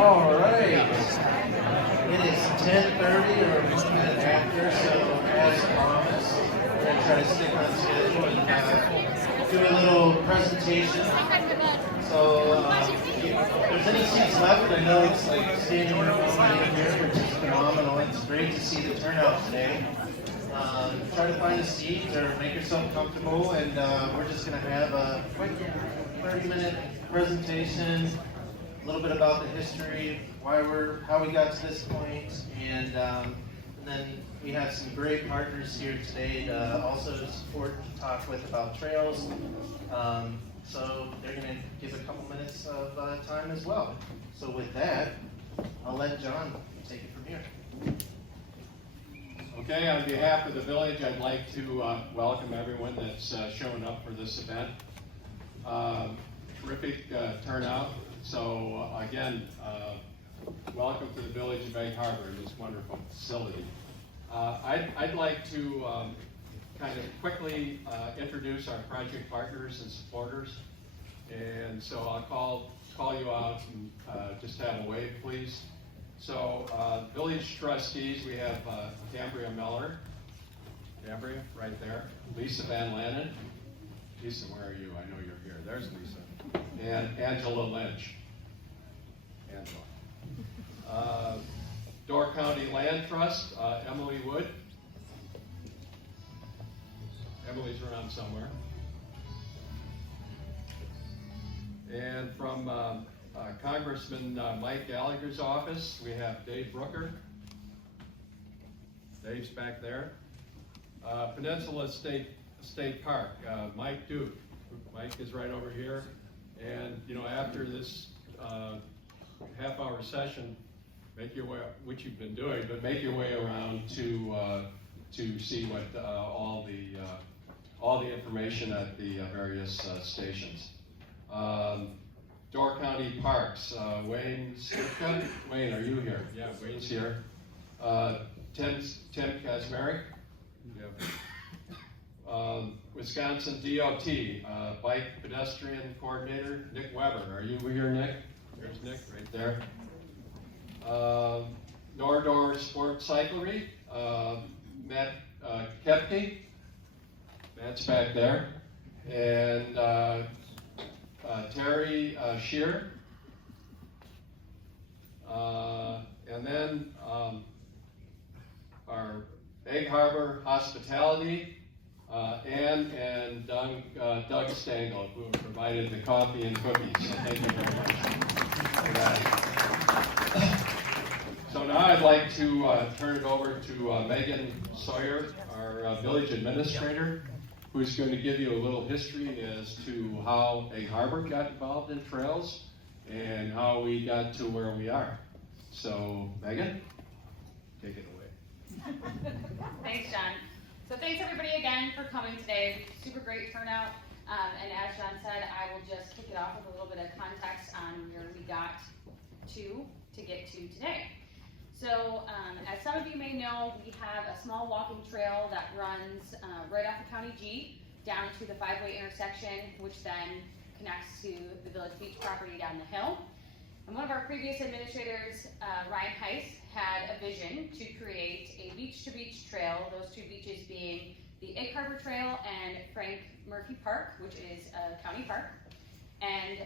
All right. It is 10:30 or 1 minute after, so as promised, we're going to try to stick on schedule and do a little presentation. So if there's any seats left, I know it's like standing room only in here, which is phenomenal. It's great to see the turnout today. Try to find a seat or make yourself comfortable, and we're just going to have a quick 30-minute presentation, a little bit about the history, how we got to this point, and then we have some great partners here today to also support and talk with about trails. So they're going to give a couple minutes of time as well. So with that, I'll let John take it from here. Okay, on behalf of the village, I'd like to welcome everyone that's showing up for this event. Terrific turnout. So again, welcome to the village of Big Harbor, this wonderful facility. I'd like to kind of quickly introduce our project partners and supporters. And so I'll call you out and just have a wave, please. So village trustees, we have Cambria Miller. Cambria, right there. Lisa Van Lannen. Lisa, where are you? I know you're here. There's Lisa. And Angela Lynch. Angela. Door County Land Trust, Emily Wood. Emily's around somewhere. And from Congressman Mike Gallagher's office, we have Dave Brooker. Dave's back there. Peninsula State Park, Mike Duke. Mike is right over here. And you know, after this half-hour session, make your way, which you've been doing, but make your way around to see what all the information at the various stations. Door County Parks, Wayne Skipka. Wayne, are you here? Yeah, Wayne's here. Tim Kazmarek. Wisconsin DOT, Bike Pedestrian Coordinator, Nick Weber. Are you here, Nick? There's Nick right there. Nordor Sport Cyclery, Matt Kepke. Matt's back there. And Terry Shear. And then our Egg Harbor Hospitality, Ann and Doug Stengel, who have provided the coffee and cookies. So thank you very much for that. So now I'd like to turn it over to Megan Sawyer, our village administrator, who's going to give you a little history as to how Egg Harbor got involved in trails and how we got to where we are. So, Megan, take it away. Thanks, John. So thanks everybody again for coming today. Super great turnout. And as John said, I will just kick it off with a little bit of context on where we got to get to today. So as some of you may know, we have a small walking trail that runs right off of County G down to the 5-way intersection, which then connects to the Village Beach property down the hill. And one of our previous administrators, Ryan Heiss, had a vision to create a beach-to-beach trail, those two beaches being the Egg Harbor Trail and Frank Murphy Park, which is a county park. And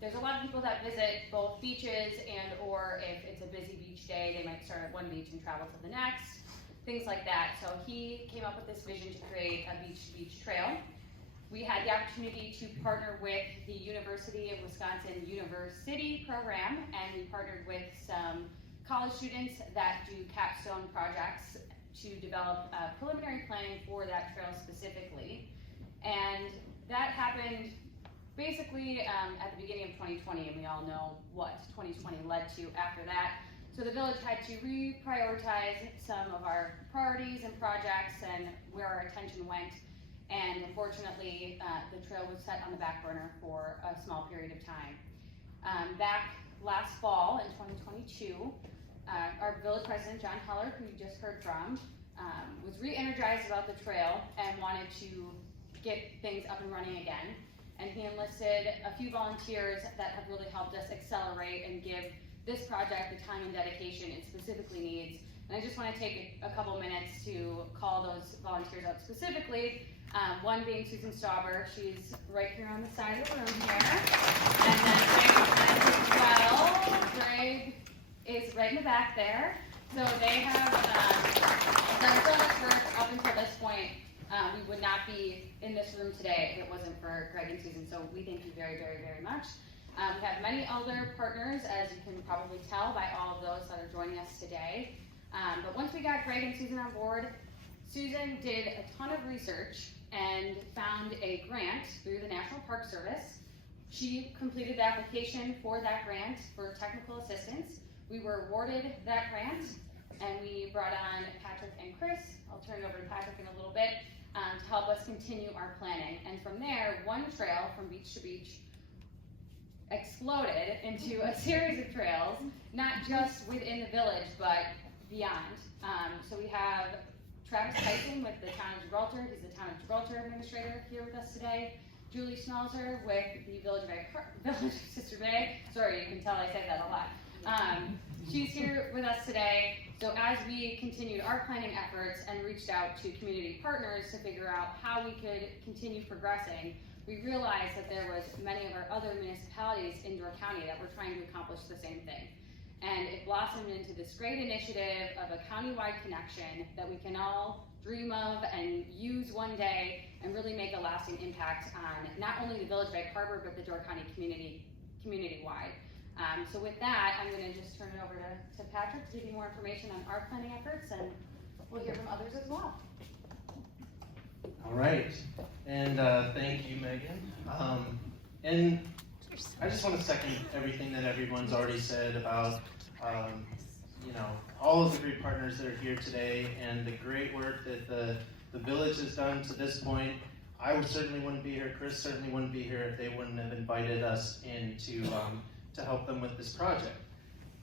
there's a lot of people that visit both beaches, and or if it's a busy beach day, they might start at one beach and travel to the next, things like that. So he came up with this vision to create a beach-to-beach trail. We had the opportunity to partner with the University of Wisconsin University program, and we partnered with some college students that do capstone projects to develop preliminary planning for that trail specifically. And that happened basically at the beginning of 2020, and we all know what 2020 led to after that. So the village had to reprioritize some of our priorities and projects and where our attention went. And unfortunately, the trail was set on the back burner for a small period of time. Back last fall in 2022, our village president, John Heller, who you just heard from, was re-energized about the trail and wanted to get things up and running again. And he enlisted a few volunteers that have really helped us accelerate and give this project, the time and dedication it specifically needs. And I just want to take a couple minutes to call those volunteers out specifically. One being Susan Stauber, she's right here on the side of the room here. And then Greg is right in the back there. So they have done so much work up until this point. We would not be in this room today if it wasn't for Greg and Susan, so we thank you very, very, very much. We have many other partners, as you can probably tell by all of those that are joining us today. But once we got Greg and Susan on board, Susan did a ton of research and found a grant through the National Park Service. She completed the application for that grant for technical assistance. We were awarded that grant, and we brought on Patrick and Chris. I'll turn it over to Patrick in a little bit to help us continue our planning. And from there, one trail from beach to beach exploded into a series of trails, not just within the village, but beyond. So we have Travis Tyson with the Town of Gibraltar. He's the Town of Gibraltar Administrator here with us today. Julie Schnauzer with the Village of Sister Bay. Sorry, you can tell I say that a lot. She's here with us today. So as we continued our planning efforts and reached out to community partners to figure out how we could continue progressing, we realized that there was many of our other municipalities in Door County that were trying to accomplish the same thing. And it blossomed into this great initiative of a countywide connection that we can all dream of and use one day and really make a lasting impact on not only the Village of Egg Harbor, but the Door County community-wide. So with that, I'm going to just turn it over to Patrick to give you more information on our planning efforts, and we'll hear from others as well. All right, and thank you, Megan. And I just want to second everything that everyone's already said about, all of the great partners that are here today and the great work that the village has done to this point. I certainly wouldn't be here. Chris certainly wouldn't be here if they wouldn't have invited us in to help them with this project.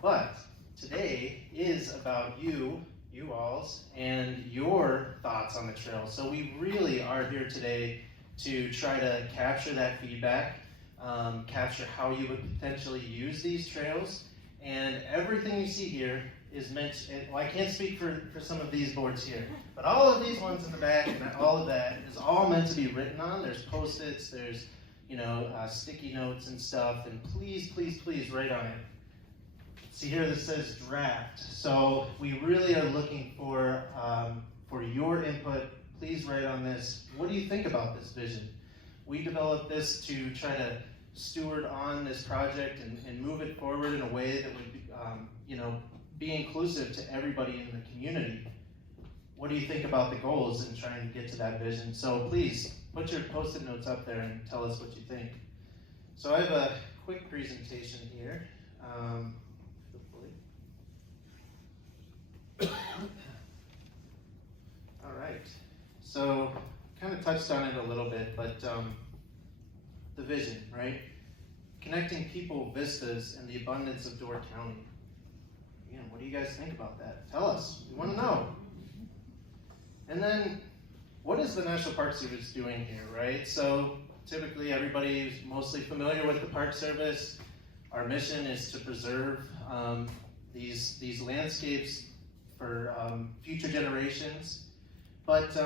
But today is about you alls, and your thoughts on the trail. So we really are here today to try to capture that feedback, capture how you would potentially use these trails, and everything you see here is meant, well, I can't speak for some of these boards here, but all of these ones in the back and all of that is all meant to be written on. There's Post-its, there's sticky notes and stuff, and please, please, please write on it. See here, this says draft. So we really are looking for your input. Please write on this. What do you think about this vision? We developed this to try to steward on this project and move it forward in a way that would be inclusive to everybody in the community. What do you think about the goals and trying to get to that vision? So please put your Post-it notes up there and tell us what you think. So I have a quick presentation here. All right, so kind of touched on it a little bit, but the vision, right? Connecting people, vistas, and the abundance of Door County. Again, what do you guys think about that? Tell us, we want to know. And then, what is the National Park Service doing here, right? So typically everybody is mostly familiar with the Park Service. Our mission is to preserve these landscapes for future generations. But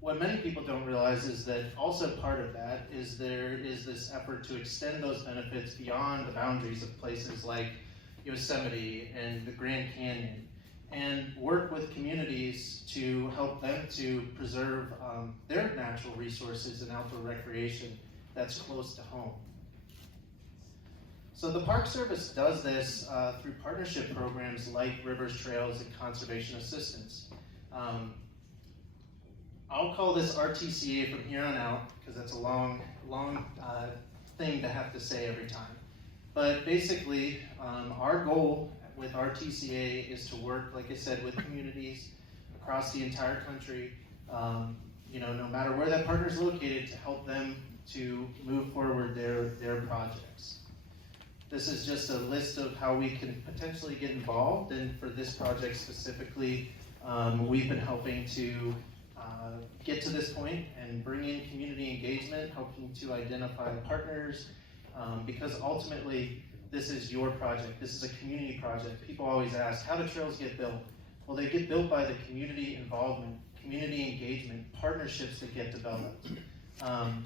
what many people don't realize is that also part of that is there is this effort to extend those benefits beyond the boundaries of places like Yosemite and the Grand Canyon, and work with communities to help them to preserve their natural resources and outdoor recreation that's close to home. So the Park Service does this through partnership programs like Rivers, Trails, and Conservation Assistance. I'll call this RTCA from here on out, because that's a long thing to have to say every time. But basically, our goal with RTCA is to work, like I said, with communities across the entire country, no matter where that partner is located, to help them to move forward their projects. This is just a list of how we can potentially get involved, and for this project specifically, we've been helping to get to this point and bring in community engagement, helping to identify partners, because ultimately this is your project. This is a community project. People always ask, how do trails get built? Well, they get built by the community involvement, community engagement, partnerships that get developed.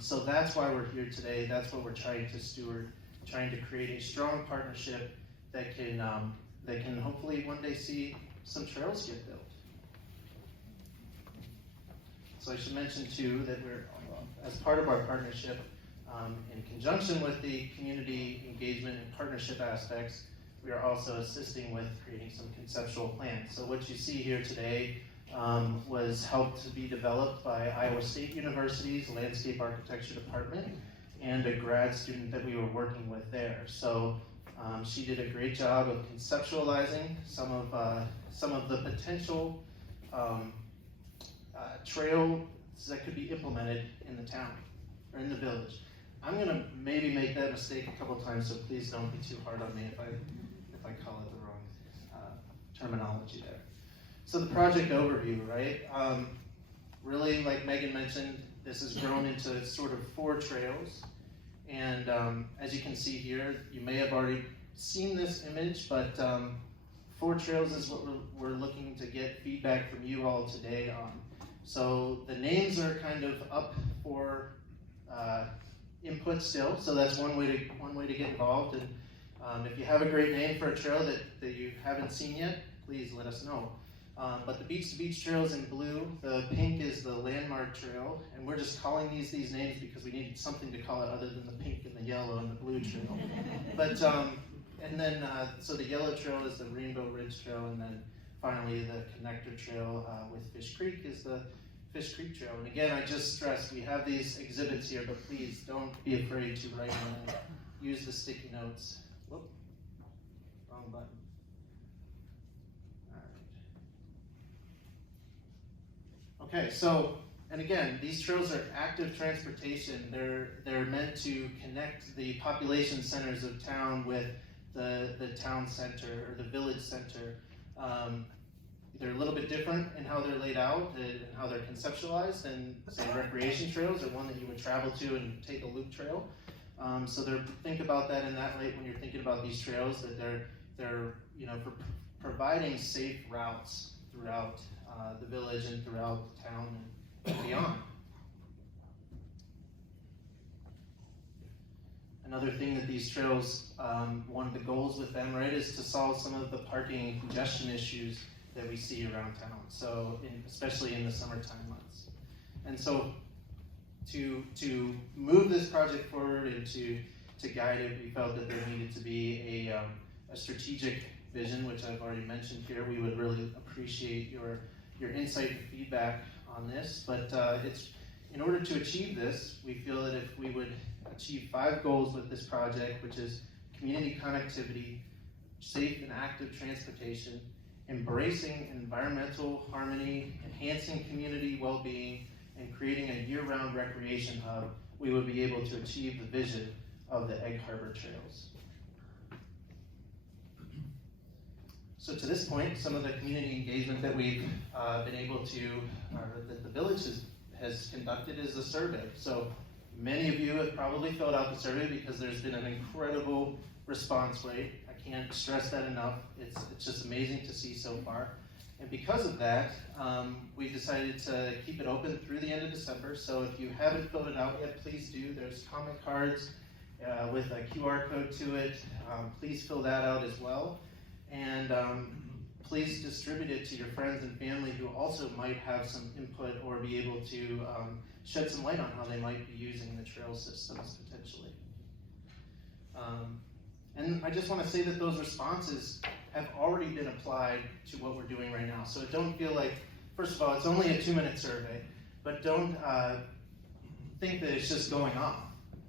So that's why we're here today. That's what we're trying to steward, trying to create a strong partnership that can hopefully one day see some trails get built. So I should mention too that we're, as part of our partnership, in conjunction with the community engagement and partnership aspects, we are also assisting with creating some conceptual plans. So what you see here today was helped to be developed by Iowa State University's Landscape Architecture Department and a grad student that we were working with there. So she did a great job of conceptualizing some of the potential trails that could be implemented in the town or in the village. I'm gonna maybe make that mistake a couple times, so please don't be too hard on me if I call it the wrong terminology there. So the project overview, right? Really, like Megan mentioned, this has grown into sort of 4 trails. And as you can see here, you may have already seen this image, but 4 trails is what we're looking to get feedback from you all today on. So the names are kind of up for input still, so that's one way to get involved. And if you have a great name for a trail that you haven't seen yet, please let us know. But the Beach to Beach trail is in blue, the pink is the landmark trail, and we're just calling these names because we need something to call it other than the pink and the yellow and the blue trail. But and then so the yellow trail is the Rainbow Ridge Trail, and then finally the connector trail with Fish Creek is the Fish Creek Trail. And again, I just stress we have these exhibits here, but please don't be afraid to write on them. Use the sticky notes. Whoop, wrong button. Okay, so, and again, these trails are active transportation. They're meant to connect the population centers of town with the town center or the village center. They're a little bit different in how they're laid out and how they're conceptualized than, say, recreation trails or one that you would travel to and take a loop trail. So think about that in that light when you're thinking about these trails, that they're providing safe routes throughout the village and throughout the town and beyond. Another thing that these trails, one of the goals with them, right, is to solve some of the parking and congestion issues that we see around town. So, especially in the summertime months. And so, to move this project forward and to guide it, we felt that there needed to be a strategic vision, which I've already mentioned here. We would really appreciate your insight and feedback on this, but it's in order to achieve this, we feel that if we would achieve 5 goals with this project, which is community connectivity, safe and active transportation, embracing environmental harmony, enhancing community well-being, and creating a year-round recreation hub, we would be able to achieve the vision of the Egg Harbor Trails. So to this point, some of the community engagement that we've been able to, that the village has conducted is a survey. So many of you have probably filled out the survey because there's been an incredible response rate. I can't stress that enough. It's just amazing to see so far. And because of that, we decided to keep it open through the end of December. So if you haven't filled it out yet, please do. There's comment cards with a QR code to it. Please fill that out as well. And please distribute it to your friends and family who also might have some input or be able to shed some light on how they might be using the trail systems potentially. And I just want to say that those responses have already been applied to what we're doing right now. So don't feel like, first of all, it's only a 2-minute survey, but don't think that it's just going off.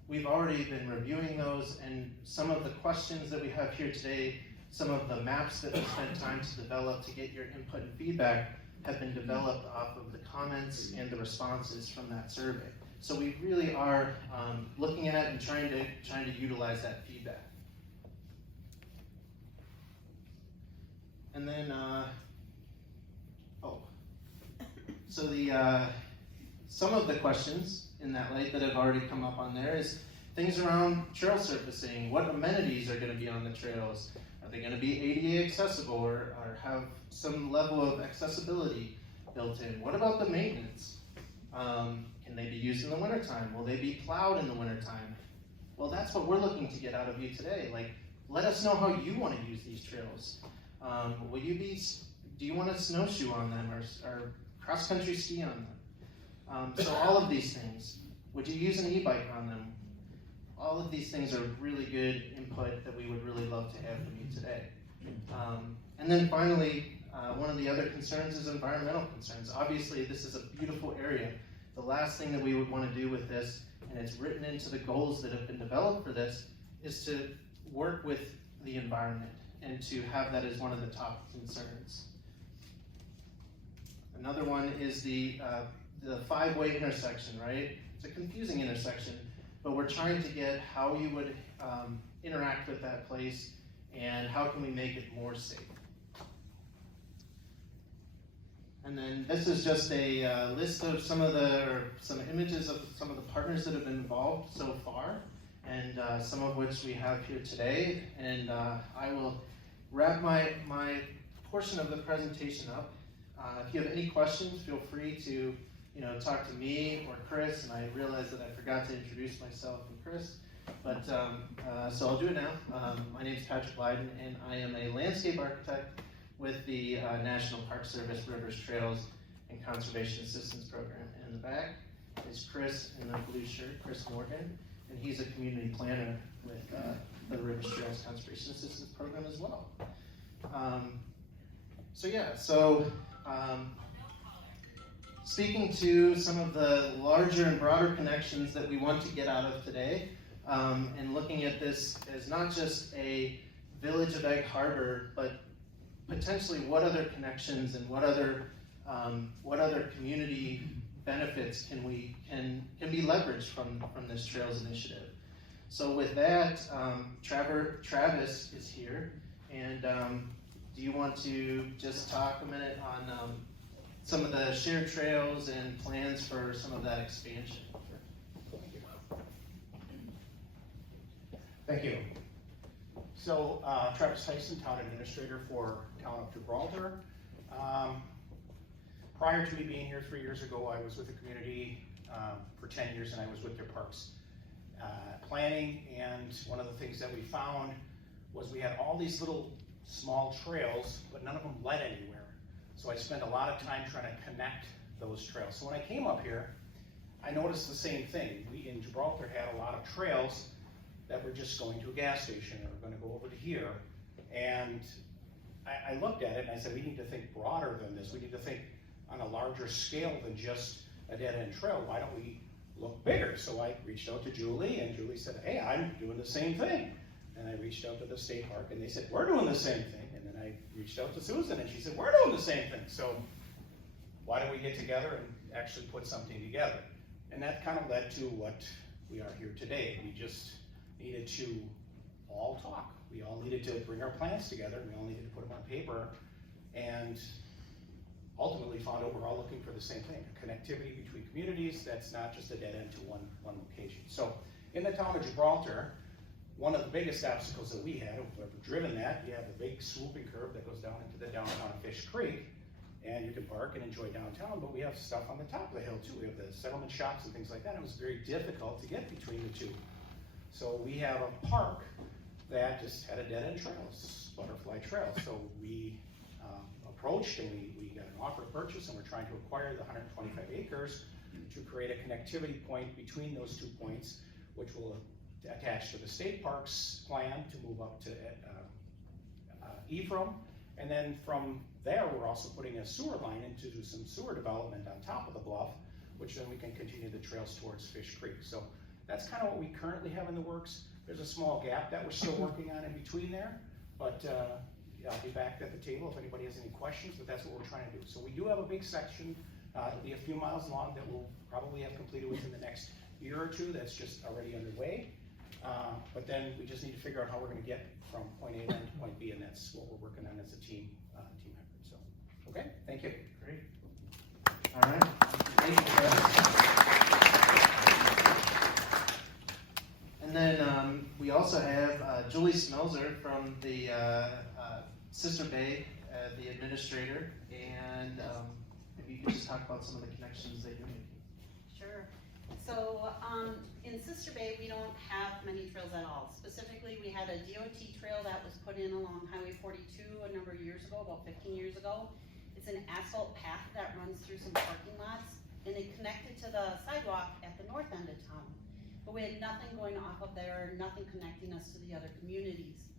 We've already been reviewing those, and some of the questions that we have here today, some of the maps that we spent time to develop to get your input and feedback have been developed off of the comments and the responses from that survey. So we really are looking at and trying to utilize that feedback. And then, so some of the questions in that light that have already come up on there is things around trail surfacing. What amenities are going to be on the trails? Are they going to be ADA accessible or have some level of accessibility built in? What about the maintenance? Can they be used in the wintertime? Will they be plowed in the wintertime? Well, that's what we're looking to get out of you today. Like, let us know how you want to use these trails. Do you want to snowshoe on them or cross-country ski on them? So all of these things. Would you use an e-bike on them? All of these things are really good input that we would really love to have from you today. And then finally, one of the other concerns is environmental concerns. Obviously, this is a beautiful area. The last thing that we would want to do with this, and it's written into the goals that have been developed for this, is to work with the environment and to have that as one of the top concerns. Another one is the five-way intersection, right? It's a confusing intersection, but we're trying to get how you would interact with that place and how can we make it more safe. And then this is just a list of some images of some of the partners that have been involved so far, and some of which we have here today. And I will wrap my portion of the presentation up. If you have any questions, feel free to talk to me or Chris. And I realize that I forgot to introduce myself and Chris, but so I'll do it now. My name is Patrick Blyden, and I am a landscape architect with the National Park Service Rivers, Trails, and Conservation Assistance Program. And in the back is Chris in the blue shirt, Chris Morgan, and he's a community planner with the Rivers, Trails, Conservation Assistance Program as well. Speaking to some of the larger and broader connections that we want to get out of today, and looking at this as not just a village of Egg Harbor, but potentially what other connections and what other community benefits can be leveraged from this Trails Initiative. So with that, Travis is here, and do you want to just talk a minute on some of the shared trails and plans for some of that expansion? Thank you. So, Travis Tyson, Town Administrator for Town of Gibraltar. Prior to me being here 3 years ago, I was with the community for 10 years, and I was with their parks planning. And one of the things that we found was we had all these little small trails, but none of them led anywhere. So I spent a lot of time trying to connect those trails. So when I came up here, I noticed the same thing. We in Gibraltar had a lot of trails that were just going to a gas station or going to go over to here. And I looked at it and I said, we need to think broader than this. We need to think on a larger scale than just a dead-end trail. Why don't we look bigger? So I reached out to Julie, and Julie said, hey, I'm doing the same thing. And I reached out to the state park, and they said, we're doing the same thing. And then I reached out to Susan, and she said, we're doing the same thing. So why don't we get together and actually put something together? And that kind of led to what we are here today. We just needed to all talk. We all needed to bring our plans together. We all needed to put them on paper, and ultimately found out we're all looking for the same thing, connectivity between communities that's not just a dead end to one location. So in the town of Gibraltar, one of the biggest obstacles that we had, if we've ever driven that, you have a big swooping curve that goes down into the downtown of Fish Creek, and you can park and enjoy downtown, but we have stuff on the top of the hill too. We have the settlement shops and things like that. It was very difficult to get between the two. So we have a park that just had a dead-end trail, Butterfly Trail. So we approached, and we got an offer to purchase, and we're trying to acquire the 125 acres to create a connectivity point between those 2 points, which will attach to the state parks plan to move up to Ephraim. And then from there, we're also putting a sewer line in to do some sewer development on top of the bluff, which then we can continue the trails towards Fish Creek. So that's kind of what we currently have in the works. There's a small gap that we're still working on in between there, but I'll be back at the table if anybody has any questions, but that's what we're trying to do. So we do have a big section, it'll be a few miles long, that we'll probably have completed within the next year or two. That's just already underway. But then we just need to figure out how we're going to get from point A to point B, and that's what we're working on as a team effort. So, okay, thank you. Great. All right. Thank you, Travis. And Sister Bay, the administrator, and maybe you could just talk about some of the connections that you're making. Sure. So, in Sister Bay, we don't have many trails at all. Specifically, we had a DOT trail that was put in along Highway 42 a number of years ago, about 15 years ago. It's an asphalt path that runs through some parking lots, and it connected to the sidewalk at the north end of town. But we had nothing going off of there, nothing connecting us to the other communities.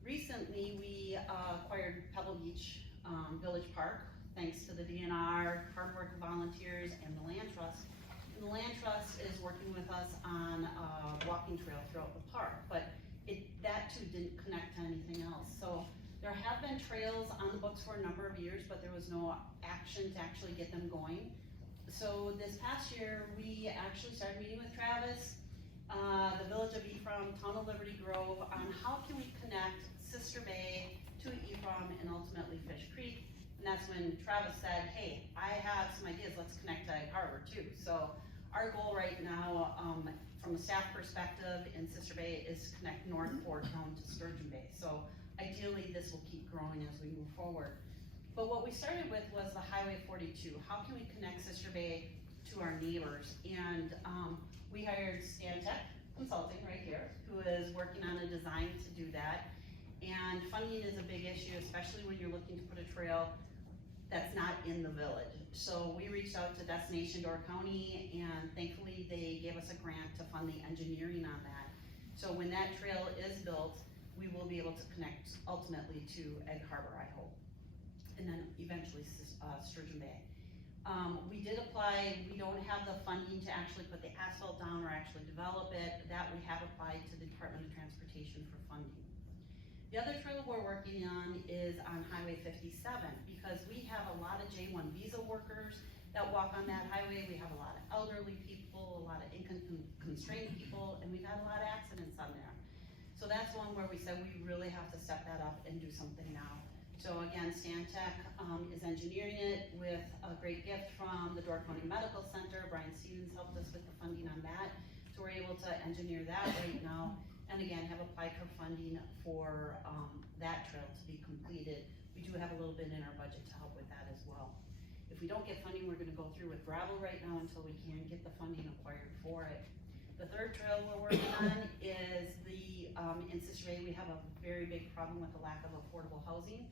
Recently, we acquired Pebble Beach Village Park, thanks to the DNR, hardworking volunteers, and the Land Trust. And the Land Trust is working with us on a walking trail throughout the park, but that too didn't connect to anything else. So there have been trails on the books for a number of years, but there was no action to actually get them going. So this past year, we actually started meeting with Travis, the Village of Ephraim, Town of Liberty Grove, on how can we connect Sister Bay to Ephraim and ultimately Fish Creek. And that's when Travis said, hey, I have some ideas, let's connect to Egg Harbor too. So our goal right now, from a staff perspective in Sister Bay, is to connect North Fork down to Sturgeon Bay. So ideally, this will keep growing as we move forward. But what we started with was the Highway 42. How can we connect Sister Bay to our neighbors? And we hired Stantec Consulting right here, who is working on a design to do that. And funding is a big issue, especially when you're looking to put a trail that's not in the village. So we reached out to Destination Door County, and thankfully they gave us a grant to fund the engineering on that. So when that trail is built, we will be able to connect ultimately to Egg Harbor, I hope, and then eventually Sturgeon Bay. We did apply. We don't have the funding to actually put the asphalt down or actually develop it. That we have applied to the Department of Transportation for funding. The other trail we're working on is on Highway 57, because we have a lot of J1 visa workers that walk on that highway. We have a lot of elderly people, a lot of income-constrained people, and we've had a lot of accidents on there. So that's one where we said we really have to step that up and do something now. So again, Stantec is engineering it with a great gift from the Door County Medical Center. Brian Stevens helped us with the funding on that. So we're able to engineer that right now. And again, have applied for funding for that trail to be completed. We do have a little bit in our budget to help with that as well. If we don't get funding, we're gonna go through with gravel right now until we can get the funding acquired for it. The third trail we're working on is in Sister Bay, we have a very big problem with the lack of affordable housing.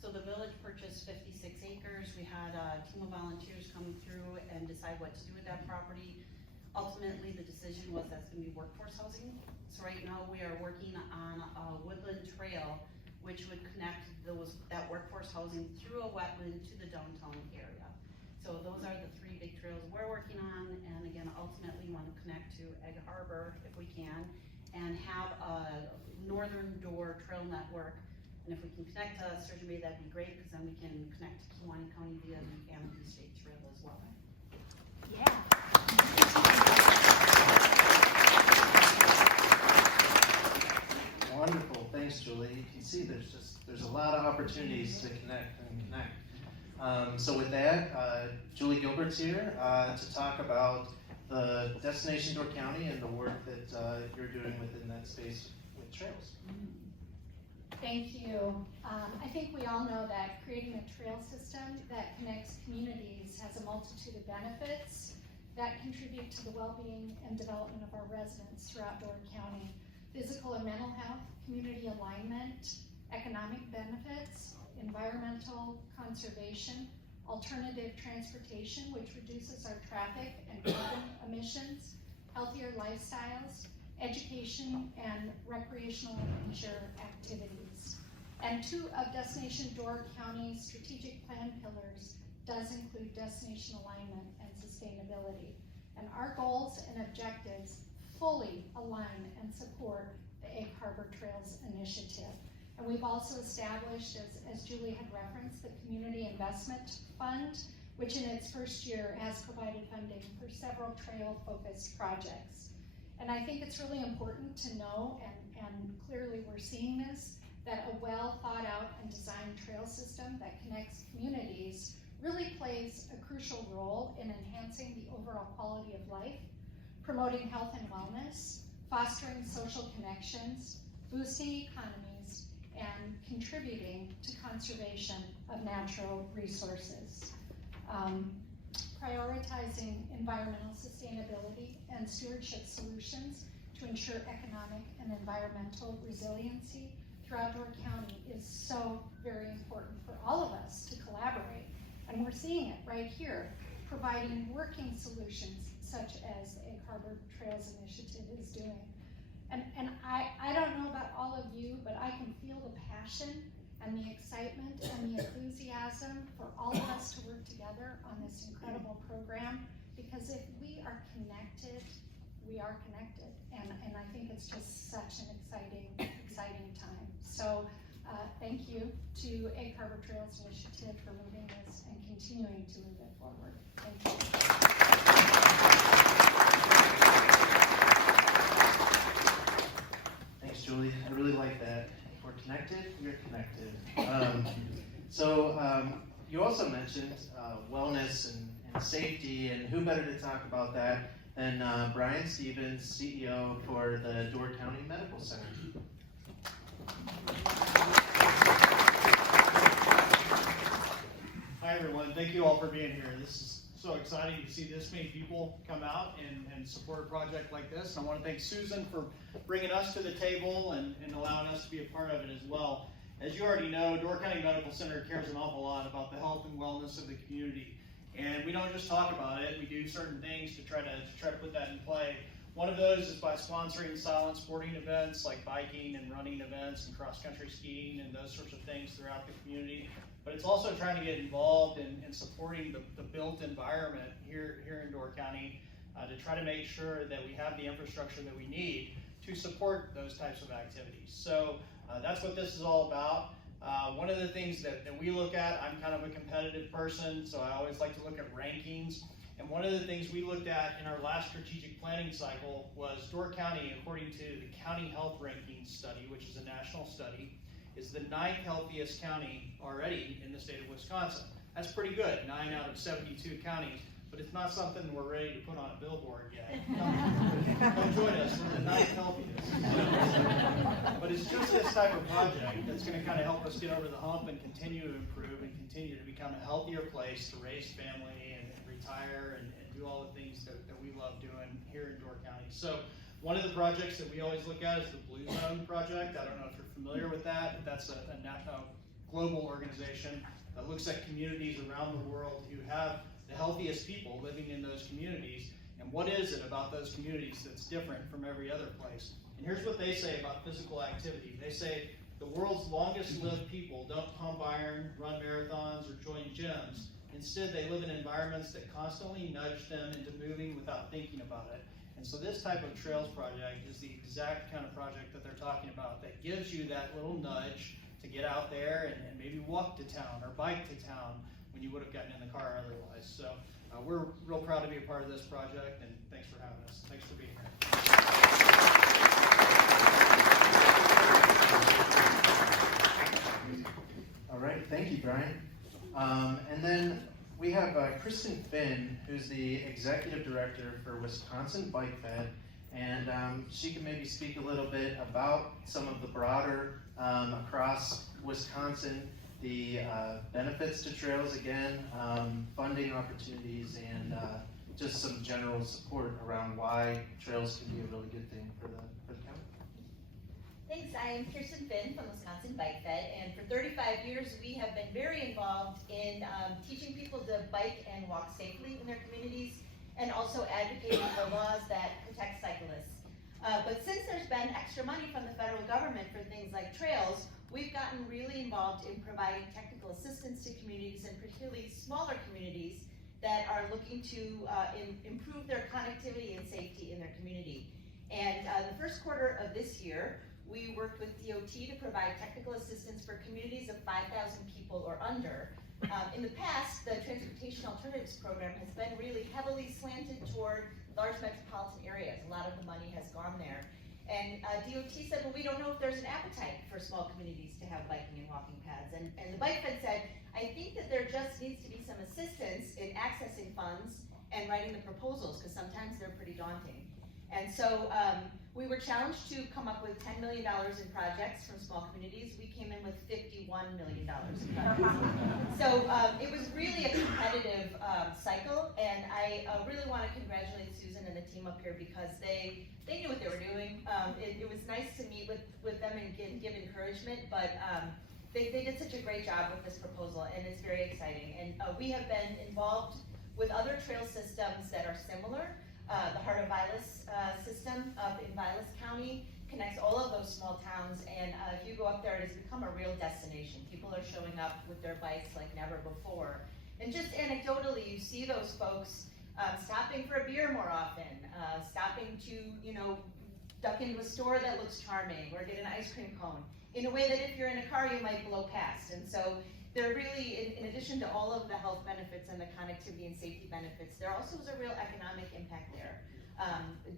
So the village purchased 56 acres. We had a team of volunteers come through and decide what to do with that property. Ultimately, the decision was that's gonna be workforce housing. So right now we are working on a woodland trail, which would connect that workforce housing through a wetland to the downtown area. So those are the three big trails we're working on, and again, ultimately want to connect to Egg Harbor if we can, and have a northern door trail network. And if we can connect to Sturgeon Bay, that'd be great, because then we can connect to Kewaunee County via the Amity State Trail as well. Yeah. Wonderful, thanks, Julie. You can see there's a lot of opportunities to connect. So with that, Julie Gilbert's here to talk about the Destination Door County and the work that you're doing within that space with trails. Thank you. I think we all know that creating a trail system that connects communities has a multitude of benefits that contribute to the well-being and development of our residents throughout Door County. Physical and mental health, community alignment, economic benefits, environmental conservation, alternative transportation, which reduces our traffic and carbon emissions, healthier lifestyles, education, and recreational leisure activities. And two of Destination Door County's strategic plan pillars does include destination alignment and sustainability. And our goals and objectives fully align and support the Egg Harbor Trails Initiative. And we've also established, as Julie had referenced, the Community Investment Fund, which in its first year has provided funding for several trail-focused projects. And I think it's really important to know, and clearly we're seeing this, that a well thought out and designed trail system that connects communities really plays a crucial role in enhancing the overall quality of life, promoting health and wellness, fostering social connections, boosting economies, and contributing to conservation of natural resources. Prioritizing environmental sustainability and stewardship solutions to ensure economic and environmental resiliency throughout Door County is so very important for all of us to collaborate. And we're seeing it right here, providing working solutions such as the Egg Harbor Trails Initiative is doing. And I don't know about all of you, but I can feel the passion and the excitement and the enthusiasm for all of us to work together on this incredible program, because if we are connected, we are connected. And I think it's just such an exciting time. So thank you to Egg Harbor Trails Initiative for moving this and continuing to move it forward. Thank you. Thanks, Julie. I really like that. If we're connected, we're connected. You also mentioned wellness and safety, and who better to talk about that than Brian Stevens, CEO for the Door County Medical Center. Hi everyone, thank you all for being here. This is so exciting to see this many people come out and support a project like this. And I want to thank Susan for bringing us to the table and allowing us to be a part of it as well. As you already know, Door County Medical Center cares an awful lot about the health and wellness of the community. And we don't just talk about it, we do certain things to try to put that in play. One of those is by sponsoring silent sporting events like biking and running events and cross-country skiing and those sorts of things throughout the community. But it's also trying to get involved in supporting the built environment here in Door County to try to make sure that we have the infrastructure that we need to support those types of activities. So that's what this is all about. One of the things that we look at, I'm kind of a competitive person, so I always like to look at rankings. And one of the things we looked at in our last strategic planning cycle was Door County, according to the County Health Rankings Study, which is a national study, is the 9th healthiest county already in the state of Wisconsin. That's pretty good, 9 out of 72 counties, but it's not something we're ready to put on a billboard yet. Come join us, we're the 9th healthiest. But it's just this type of project that's going to kind of help us get over the hump and continue to improve and continue to become a healthier place to raise family and retire and do all the things that we love doing here in Door County. So one of the projects that we always look at is the Blue Zone project. I don't know if you're familiar with that, but that's a global organization that looks at communities around the world who have the healthiest people living in those communities, and what is it about those communities that's different from every other place. And here's what they say about physical activity. They say the world's longest lived people don't pump iron, run marathons, or join gyms. Instead, they live in environments that constantly nudge them into moving without thinking about it. And so this type of trails project is the exact kind of project that they're talking about, that gives you that little nudge to get out there and maybe walk to town or bike to town when you would have gotten in the car otherwise. So we're real proud to be a part of this project, and thanks for having us. Thanks for being here. All right, thank you, Brian. And then we have Kristen Finn, who's the Executive Director for Wisconsin BikeFed, and she can maybe speak a little bit about some of the broader, across Wisconsin, the benefits to trails again, funding opportunities, and just some general support around why trails can be a really good thing for the county. Thanks, I am Kirsten Finn from Wisconsin BikeFed, and for 35 years we have been very involved in teaching people to bike and walk safely in their communities, and also advocating for laws that protect cyclists. But since there's been extra money from the federal government for things like trails, we've gotten really involved in providing technical assistance to communities, and particularly smaller communities that are looking to improve their connectivity and safety in their community. And the first quarter of this year, we worked with DOT to provide technical assistance for communities of 5,000 people or under. In the past, the Transportation Alternatives Program has been really heavily slanted toward large metropolitan areas. A lot of the money has gone there. And DOT said, well, we don't know if there's an appetite for small communities to have biking and walking paths. And the BikeFed said, I think that there just needs to be some assistance in accessing funds and writing the proposals, because sometimes they're pretty daunting. And so We were challenged to come up with $10 million in projects from small communities. We came in with $51 million in projects. So it was really a competitive cycle, and I really want to congratulate Susan and the team up here because they knew what they were doing. It was nice to meet with them and give encouragement, but they did such a great job with this proposal, and it's very exciting. And we have been involved with other trail systems that are similar. The Heart of Vilas system up in Vilas County connects all of those small towns, and if you go up there, it has become a real destination. People are showing up with their bikes like never before. And just anecdotally, you see those folks stopping for a beer more often, stopping to, duck into a store that looks charming, or get an ice cream cone, in a way that if you're in a car, you might blow past. And so they're really, in addition to all of the health benefits and the connectivity and safety benefits, there also is a real economic impact there.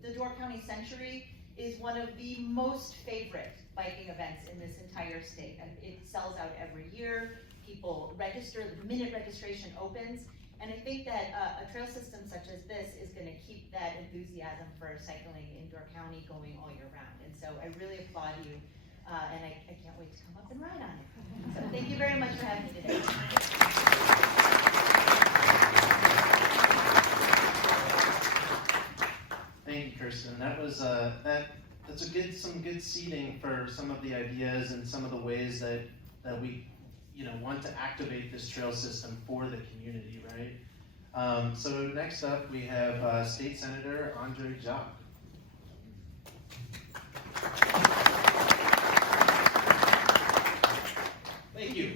The Door County Century is one of the most favorite biking events in this entire state. And it sells out every year. People register the minute registration opens. And I think that a trail system such as this is going to keep that enthusiasm for cycling in Door County going all year round. And so I really applaud you. And I can't wait to come up and ride on it. So thank you very much for having me today. Thank you, Kirsten. That was that's some good seeding for some of the ideas and some of the ways that we want to activate this trail system for the community, right? So next up we have State Senator Andre Jacques. Thank you.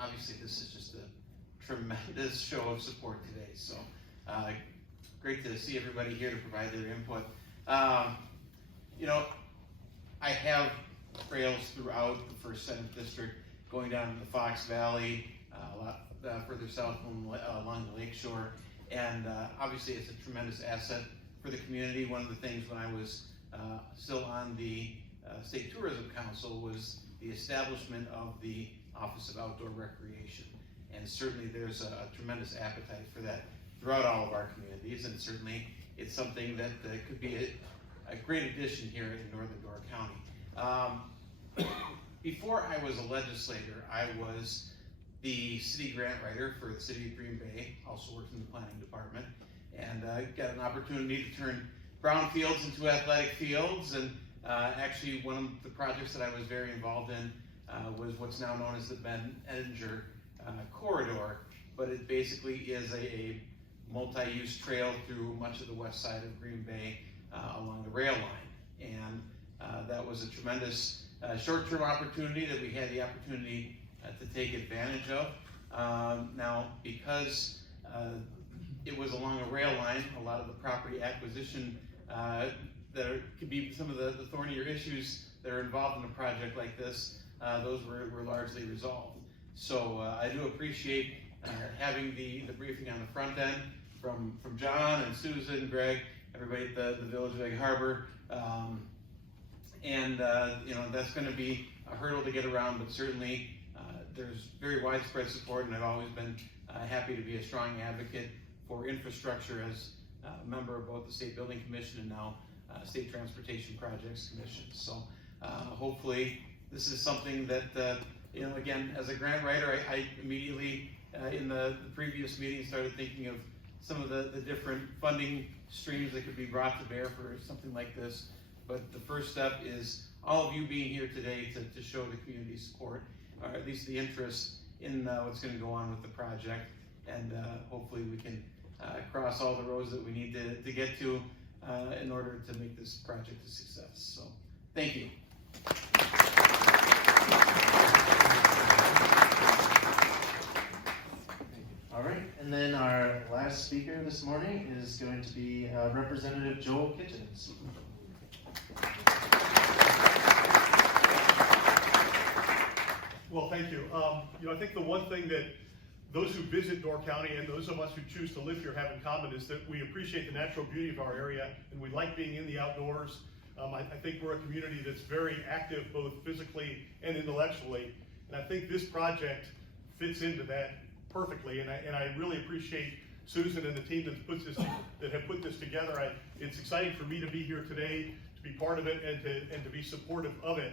Obviously, this is just a tremendous show of support today, so great to see everybody here to provide their input. I have trails throughout the 1st Senate District, going down to the Fox Valley, a lot further south along the lake shore, and obviously it's a tremendous asset for the community. One of the things when I was still on the State Tourism Council was the establishment of the Office of Outdoor Recreation. And certainly there's a tremendous appetite for that throughout all of our communities, and certainly it's something that could be a great addition here in Northern Door County. Before I was a legislator, I was the city grant writer for the city of Green Bay, also worked in the planning department, and got an opportunity to turn brownfields into athletic fields. And actually, one of the projects that I was very involved in was what's now known as the Ben Edinger corridor, but it basically is a multi-use trail through much of the west side of Green Bay along the rail line. And that was a tremendous short-term opportunity that we had the opportunity to take advantage of. Now, because it was along a rail line, a lot of the property acquisition there could be some of the thornier issues that are involved in a project like this, those were largely resolved. So I do appreciate having the briefing on the front end from John and Susan, Greg, everybody at the Village of Egg Harbor. That's going to be a hurdle to get around, but certainly there's very widespread support, and I've always been happy to be a strong advocate for infrastructure as a member of both the State Building Commission and now State Transportation Projects Commission. So hopefully this is something that, again, as a grant writer, I immediately in the previous meeting started thinking of some of the different funding streams that could be brought to bear for something like this. But the first step is all of you being here today to show the community support, or at least the interest in what's going to go on with the project. And hopefully we can cross all the roads that we need to get to in order to make this project a success. So, thank you. All right, and then our last speaker this morning is going to be Representative Joel Kitchens. Well, thank you. I think the one thing that those who visit Door County and those of us who choose to live here have in common is that we appreciate the natural beauty of our area and we like being in the outdoors. I think we're a community that's very active both physically and intellectually, and I think this project fits into that perfectly, and I really appreciate Susan and the team that have put this together. It's exciting for me to be here today, to be part of it, and to be supportive of it.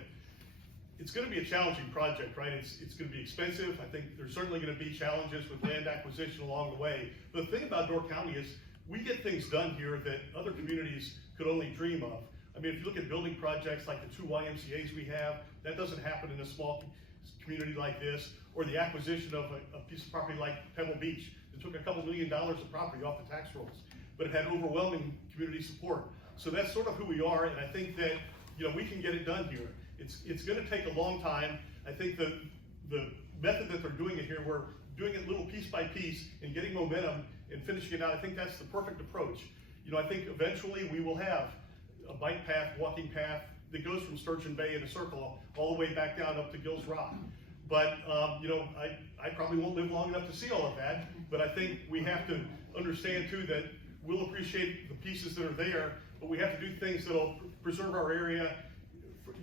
It's going to be a challenging project, right? It's going to be expensive. I think there's certainly going to be challenges with land acquisition along the way. But the thing about Door County is we get things done here that other communities could only dream of. I mean, if you look at building projects like the 2 YMCAs we have, that doesn't happen in a small community like this, or the acquisition of a piece of property like Pebble Beach. It took a couple $1 million of property off the tax rolls, but it had overwhelming community support. So that's sort of who we are, and I think that, you know, we can get it done here. It's going to take a long time. I think the method that they're doing it here, we're doing it little piece by piece and getting momentum and finishing it out. I think that's the perfect approach. You know, I think eventually we will have a bike path, walking path that goes from Sturgeon Bay in a circle all the way back down up to Gills Rock. But, you know, I probably won't live long enough to see all of that, but I think we have to understand too that we'll appreciate the pieces that are there, but we have to do things that'll preserve our area,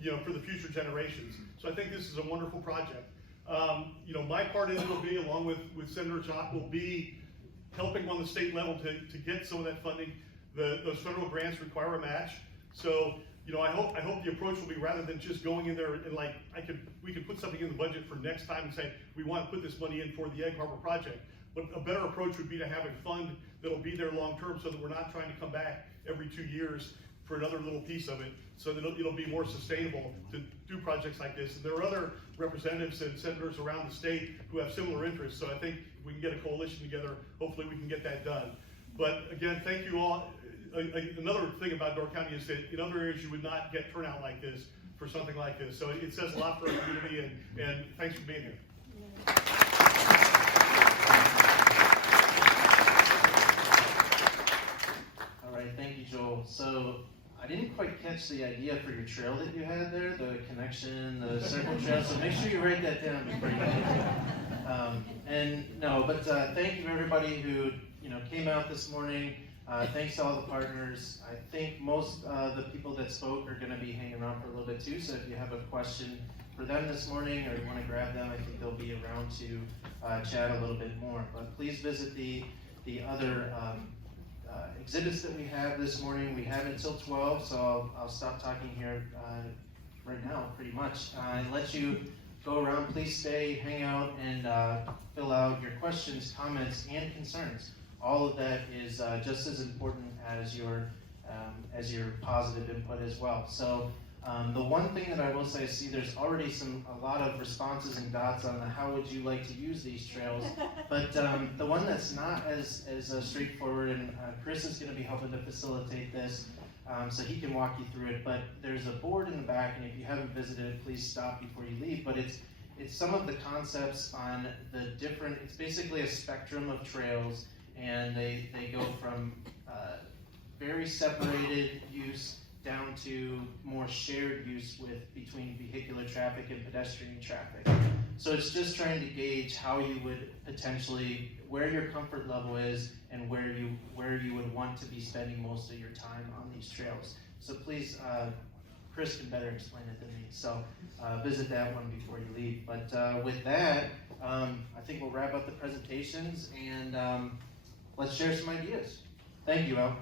you know, for the future generations. So I think this is a wonderful project. You know, my part in it will be, along with Senator Jock, will be helping on the state level to get some of that funding. Those federal grants require a match. So, you know, I hope the approach will be, rather than just going in there and like, we could put something in the budget for next time and say, we want to put this money in for the Egg Harbor project. But a better approach would be to have a fund that'll be there long term, so that we're not trying to come back every 2 years for another little piece of it, so that it'll be more sustainable to do projects like this. And there are other representatives and senators around the state who have similar interests, so I think if we can get a coalition together, hopefully we can get that done. But again, thank you all. Another thing about Door County is that in other areas you would not get turnout like this for something like this. So it says a lot for our community, and thanks for being here. All right, thank you, Joel. So I didn't quite catch the idea for your trail that you had there, the connection, the circle trail. So make sure you write that down before you thank you everybody who came out this morning. Thanks to all the partners. I think most the people that spoke are going to be hanging around for a little bit too. So if you have a question for them this morning, or you want to grab them, I think they'll be around to chat a little bit more. But please visit the other exhibits that we have this morning. We have until 12, so I'll stop talking here right now, pretty much, and let you go around. Please stay, hang out, and fill out your questions, comments, and concerns. All of that is just as important as your positive input as well. So the one thing that I will say, see, there's already a lot of responses and dots on the how would you like to use these trails, but the one that's not as straightforward, and Chris is going to be helping to facilitate this, so he can walk you through it. But there's a board in the back, and if you haven't visited it, please stop before you leave. But it's some of the concepts on the different. It's basically a spectrum of trails, and they go from very separated use down to more shared use between vehicular traffic and pedestrian traffic. So it's just trying to gauge how you would potentially, where your comfort level is, and where you would want to be spending most of your time on these trails. So please, Chris can better explain it than me. So visit that one before you leave. But with that, I think we'll wrap up the presentations, and let's share some ideas. Thank you, Al.